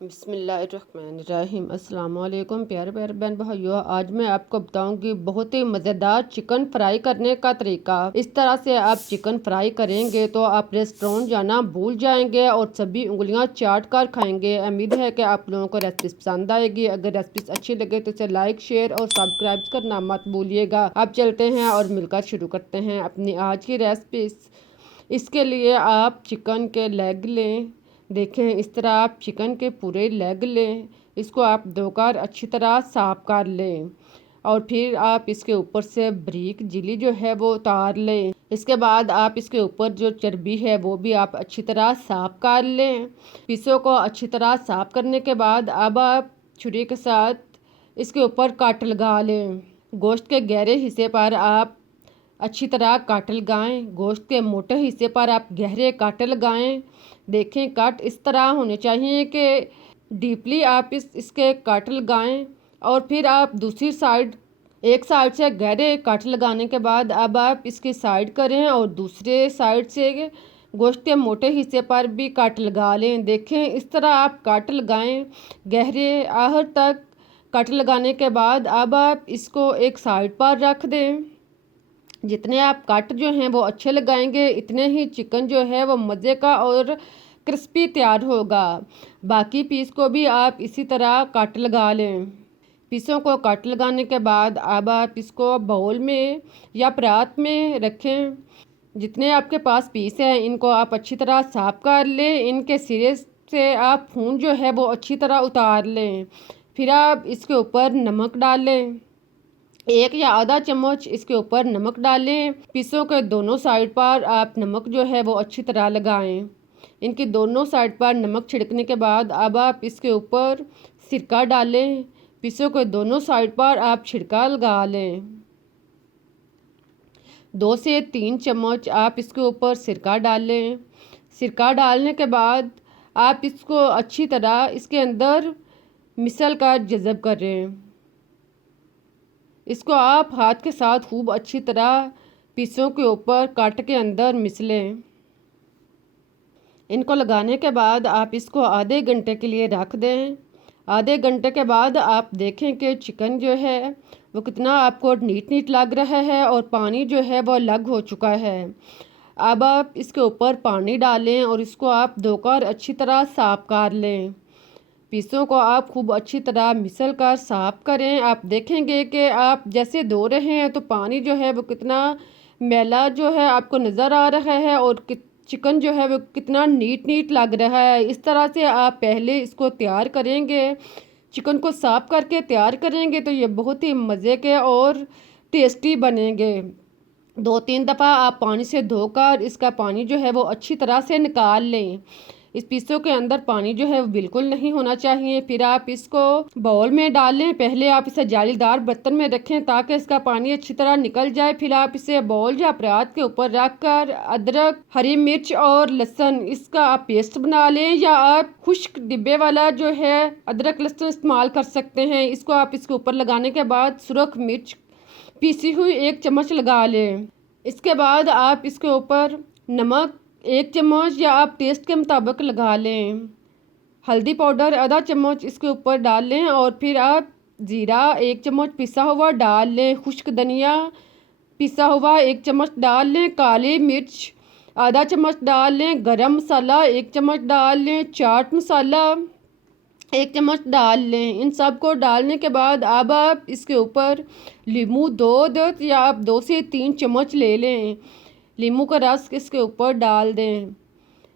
बिस्मिल्लाहिर्रहमानिर्रहीम। अस्सलाम वालेकुम प्यारे प्यारे बहन भाइयों, आज मैं आपको बताऊंगी बहुत ही मज़ेदार चिकन फ्राई करने का तरीका। इस तरह से आप चिकन फ्राई करेंगे तो आप रेस्टोरेंट जाना भूल जाएंगे और सभी उंगलियां चाट कर खाएंगे। उम्मीद है कि आप लोगों को रेसिपी पसंद आएगी। अगर रेसिपी अच्छी लगे तो इसे लाइक शेयर और सब्सक्राइब करना मत भूलिएगा। अब चलते हैं और मिलकर शुरू करते हैं अपनी आज की रेसिपी। इसके लिए आप चिकन के लेग लें। देखें, इस तरह आप चिकन के पूरे लेग लें। इसको आप धोकर अच्छी तरह साफ कर लें और फिर आप इसके ऊपर से बारीक झिल्ली जो है वो उतार लें। इसके बाद आप इसके ऊपर जो चर्बी है वो भी आप अच्छी तरह साफ कर लें। पीसों को अच्छी तरह साफ करने के बाद अब आप छुरी के साथ इसके ऊपर कट लगा लें। गोश्त के गहरे हिस्से पर आप अच्छी तरह काट लगाएं। गोश्त के मोटे हिस्से पर आप गहरे काट लगाएं। देखें, काट इस तरह होने चाहिए कि डीपली आप इसके काट लगाएं और फिर आप दूसरी साइड एक साइड से गहरे काट लगाने के बाद अब आप इसकी साइड करें और दूसरे साइड से गोश्त के मोटे हिस्से पर भी काट लगा लें। देखें, इस तरह आप काट लगाएं गहरे आहर तक। काट लगाने के बाद अब आप इसको एक साइड पर रख दें। जितने आप कट जो हैं वो अच्छे लगाएंगे इतने ही चिकन जो है वो मज़े का और क्रिस्पी तैयार होगा। बाकी पीस को भी आप इसी तरह कट लगा लें। पीसों को कट लगाने के बाद अब आप इसको बाउल में या परात में रखें। जितने आपके पास पीस हैं इनको आप अच्छी तरह साफ कर लें। इनके सिरे से आप खून जो है वो अच्छी तरह उतार लें। फिर आप इसके ऊपर नमक डालें। एक या आधा चम्मच इसके ऊपर नमक डालें। पीसों के दोनों साइड पर आप नमक जो है वो अच्छी तरह लगाएं। इनकी दोनों साइड पर नमक छिड़कने के बाद अब आप इसके ऊपर सिरका डालें। पीसों के दोनों साइड पर आप छिड़का लगा लें। 2 से 3 चम्मच आप इसके ऊपर सिरका डालें। सिरका डालने के बाद आप इसको अच्छी तरह इसके अंदर मिसल कर जज़ब करें। इसको आप हाथ के साथ खूब अच्छी तरह पीसों के ऊपर काट के अंदर मिसलें। इनको लगाने के बाद आप इसको आधे घंटे के लिए रख दें। आधे घंटे के बाद आप देखें कि चिकन जो है वो कितना आपको नीट नीट लग रहा है और पानी जो है वो अलग हो चुका है। अब आप इसके ऊपर पानी डालें और इसको आप धोकर अच्छी तरह साफ कर लें। पीसों को आप खूब अच्छी तरह मिसल कर साफ करें। आप देखेंगे कि आप जैसे धो रहे हैं तो पानी जो है वो कितना मैला जो है आपको नज़र आ रहा है और चिकन जो है वो कितना नीट नीट लग रहा है। इस तरह से आप पहले इसको तैयार करेंगे। चिकन को साफ करके तैयार करेंगे तो ये बहुत ही मज़े के और टेस्टी बनेंगे। 2-3 दफ़ा आप पानी से धोकर इसका पानी जो है वो अच्छी तरह से निकाल लें। इस पीसों के अंदर पानी जो है वो बिल्कुल नहीं होना चाहिए। फिर आप इसको बाउल में डालें। पहले आप इसे जालीदार बर्तन में रखें ताकि इसका पानी अच्छी तरह निकल जाए। फिर आप इसे बाउल या परात के ऊपर रख कर अदरक, हरी मिर्च और लहसुन इसका आप पेस्ट बना लें या आप खुश्क डिब्बे वाला जो है अदरक लहसुन इस्तेमाल कर सकते हैं। इसको आप इसके ऊपर लगाने के बाद सुरख मिर्च पीसी हुई 1 चम्मच लगा लें। इसके बाद आप इसके ऊपर नमक 1 चम्मच या आप टेस्ट के मुताबिक लगा लें। हल्दी पाउडर आधा चम्मच इसके ऊपर डाल लें और फिर आप ज़ीरा 1 चम्मच पिसा हुआ डाल लें। खुश्क धनिया पिसा हुआ 1 चम्मच डाल लें। काली मिर्च आधा चम्मच डाल लें। गरम मसाला 1 चम्मच डाल लें। चाट मसाला 1 चम्मच डाल लें। इन सब को डालने के बाद अब आप इसके ऊपर नींबू 2 या आप 2 से 3 चम्मच ले लें। नींबू का रस इसके ऊपर डाल दें।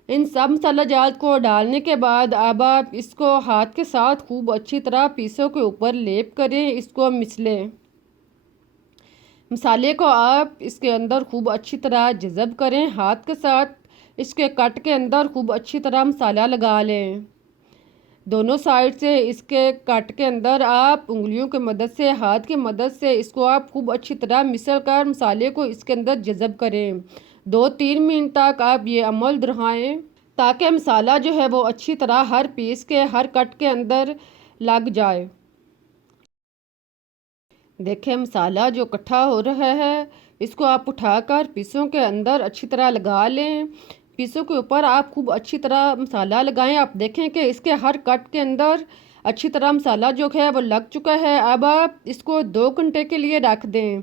इन सब मसाला जात को डालने के बाद अब आप इसको हाथ के साथ खूब अच्छी तरह पीसों के ऊपर लेप करें। इसको मिसलें। मसाले को आप इसके अंदर खूब अच्छी तरह जज़ब करें। हाथ के साथ इसके कट के अंदर खूब अच्छी तरह मसाला लगा लें। दोनों साइड से इसके कट के अंदर आप उंगलियों की मदद से, हाथ की मदद से इसको आप खूब अच्छी तरह मिसल कर मसाले को इसके अंदर जज़ब करें। 2-3 मिनट तक आप ये अमल दोहराएं ताकि मसाला जो है वो अच्छी तरह हर पीस के हर कट के अंदर लग जाए। देखें, मसाला जो इकट्ठा हो रहा है इसको आप उठाकर पीसों के अंदर अच्छी तरह लगा लें। पीसों के ऊपर आप खूब अच्छी तरह मसाला लगाएं। आप देखें कि इसके हर कट के अंदर अच्छी तरह मसाला जो है वो लग चुका है। अब आप इसको 2 घंटे के लिए रख दें।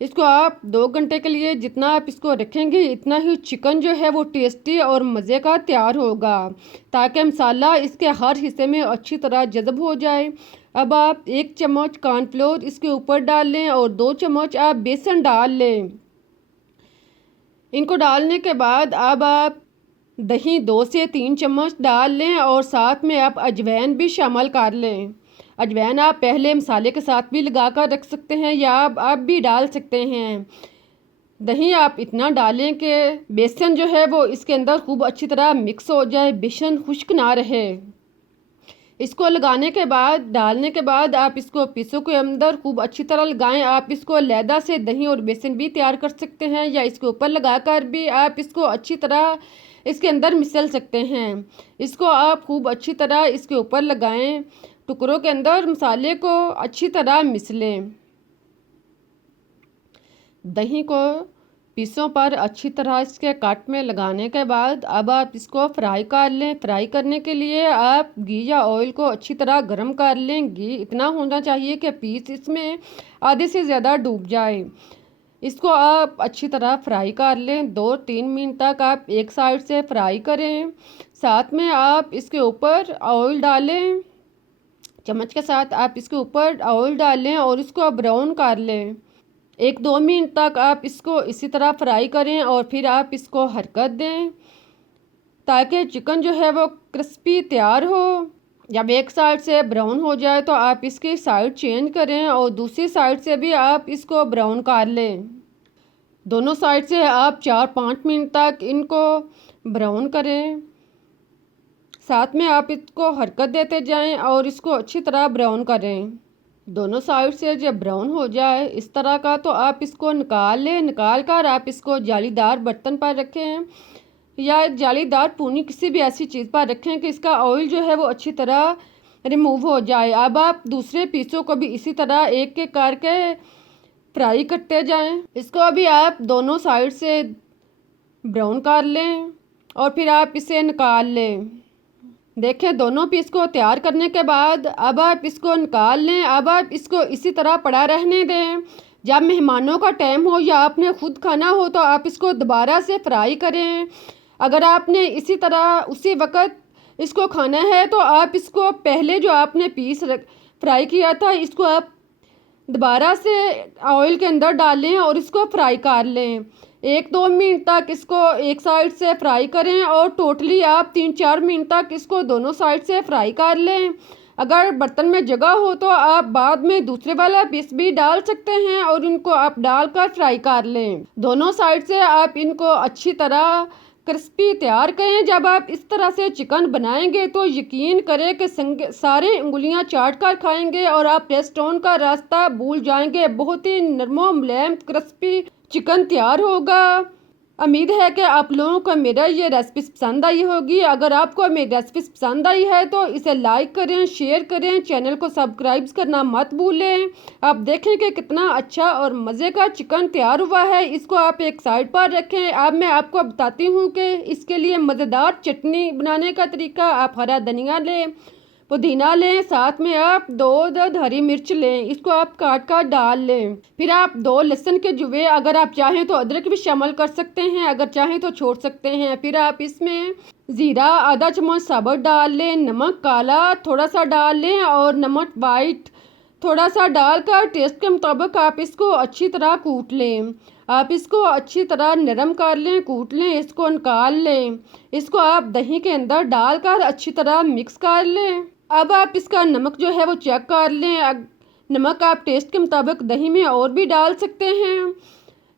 इसको आप 2 घंटे के लिए जितना आप इसको रखेंगे इतना ही चिकन जो है वो टेस्टी और मज़े का तैयार होगा, ताकि मसाला इसके हर हिस्से में अच्छी तरह जज़ब हो जाए। अब आप 1 चम्मच कॉर्नफ्लोर इसके ऊपर डाल लें और 2 चम्मच आप बेसन डाल लें। इनको डालने के बाद अब आप दही 2 से 3 चम्मच डाल लें और साथ में आप अजवाइन भी शामिल कर लें। अजवाइन आप पहले मसाले के साथ भी लगा कर रख सकते हैं या आप भी डाल सकते हैं। दही आप इतना डालें कि बेसन जो है वो इसके अंदर खूब अच्छी तरह मिक्स हो जाए, बेसन खुश्क ना रहे। इसको लगाने के बाद डालने के बाद आप इसको पीसों के अंदर खूब अच्छी तरह लगाएं। आप इसको अलहदा से दही और बेसन भी तैयार कर सकते हैं या इसके ऊपर लगाकर भी आप इसको अच्छी तरह इसके अंदर मिसल सकते हैं। इसको आप खूब अच्छी तरह इसके ऊपर लगाएं, टुकड़ों के अंदर मसाले को अच्छी तरह मिसलें। दही को पीसों पर अच्छी तरह इसके कट में लगाने के बाद अब आप इसको फ्राई कर लें। फ्राई करने के लिए आप घी या ऑयल को अच्छी तरह गर्म कर लें। घी इतना होना चाहिए कि पीस इसमें आधे से ज़्यादा डूब जाए। इसको आप अच्छी तरह फ्राई कर लें। 2-3 मिनट तक आप एक साइड से फ्राई करें। साथ में आप इसके ऊपर ऑयल डालें, चम्मच के साथ आप इसके ऊपर ऑयल डालें और इसको ब्राउन कर लें। 1-2 मिनट तक आप इसको इसी तरह फ्राई करें और फिर आप इसको हरकत दें ताकि चिकन जो है वो क्रिस्पी तैयार हो। जब एक साइड से ब्राउन हो जाए तो आप इसकी साइड चेंज करें और दूसरी साइड से भी आप इसको ब्राउन कर लें। दोनों साइड से आप 4-5 मिनट तक इनको ब्राउन करें। साथ में आप इसको हरकत देते जाएं और इसको अच्छी तरह ब्राउन करें। दोनों साइड से जब ब्राउन हो जाए इस तरह का तो आप इसको निकाल लें। निकाल कर आप इसको जालीदार बर्तन पर रखें या जालीदार पूनी किसी भी ऐसी चीज़ पर रखें कि इसका ऑयल जो है वो अच्छी तरह रिमूव हो जाए। अब आप दूसरे पीसों को भी इसी तरह एक एक करके फ्राई करते जाएं। इसको अभी आप दोनों साइड से ब्राउन कर लें और फिर आप इसे निकाल लें। देखें दोनों पीस को तैयार करने के बाद अब आप इसको निकाल लें। अब आप इसको इसी तरह पड़ा रहने दें। जब मेहमानों का टाइम हो या आपने खुद खाना हो तो आप इसको दोबारा से फ्राई करें। अगर आपने इसी तरह उसी वक्त इसको खाना है तो आप इसको पहले जो आपने पीस फ्राई किया था इसको आप दोबारा से ऑयल के अंदर डालें और इसको फ्राई कर लें। 1-2 मिनट तक इसको एक साइड से फ्राई करें और टोटली आप 3-4 मिनट तक इसको दोनों साइड से फ्राई कर लें। अगर बर्तन में जगह हो तो आप बाद में दूसरे वाला पीस भी डाल सकते हैं और इनको आप डालकर फ्राई कर लें। दोनों साइड से आप इनको अच्छी तरह क्रिस्पी तैयार करें। जब आप इस तरह से चिकन बनाएंगे तो यकीन करें कि सारे उंगलियां चाट कर खाएंगे और आप रेस्टोरेंट का रास्ता भूल जाएंगे। बहुत ही नरम मुलायम क्रिस्पी चिकन तैयार होगा। उम्मीद है कि आप लोगों को मेरा ये रेसिपी पसंद आई होगी। अगर आपको मेरी रेसिपी पसंद आई है तो इसे लाइक करें, शेयर करें, चैनल को सब्सक्राइब करना मत भूलें। आप देखें कि कितना अच्छा और मज़े का चिकन तैयार हुआ है। इसको आप एक साइड पर रखें। अब मैं आपको बताती हूँ कि इसके लिए मज़ेदार चटनी बनाने का तरीका। आप हरा धनिया लें, पुदीना लें, साथ में आप 2 हरी मिर्च लें, इसको आप काट कर डाल लें। फिर आप 2 लहसुन के जुवे, अगर आप चाहें तो अदरक भी शामिल कर सकते हैं, अगर चाहें तो छोड़ सकते हैं। फिर आप इसमें ज़ीरा आधा चम्मच साबुत डाल लें, नमक काला थोड़ा सा डाल लें और नमक वाइट थोड़ा सा डालकर टेस्ट के मुताबिक आप इसको अच्छी तरह कूट लें। आप इसको अच्छी तरह नरम कर लें, कूट लें, इसको निकाल लें। इसको आप दही के अंदर डालकर अच्छी तरह मिक्स कर लें। अब आप इसका नमक जो है वो चेक कर लें। नमक आप टेस्ट के मुताबिक दही में और भी डाल सकते हैं।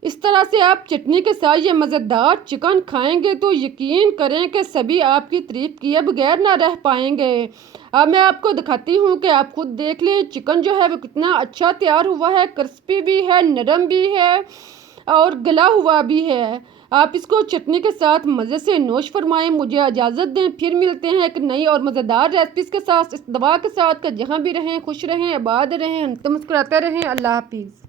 इस तरह से आप चटनी के साथ ये मज़ेदार चिकन खाएंगे तो यकीन करें कि सभी आपकी तारीफ किए बगैर ना रह पाएंगे। अब मैं आपको दिखाती हूँ कि आप खुद देख लें चिकन जो है वो कितना अच्छा तैयार हुआ है। क्रिस्पी भी है, नरम भी है और गला हुआ भी है। आप इसको चटनी के साथ मज़े से नोश फरमाएं। मुझे इजाज़त दें, फिर मिलते हैं एक नई और मज़ेदार रेसिपीज़ के साथ, इस दवा के साथ कि जहाँ भी रहें खुश रहें, आबाद रहें, मुस्कुराते रहें। अल्लाह हाफिज़।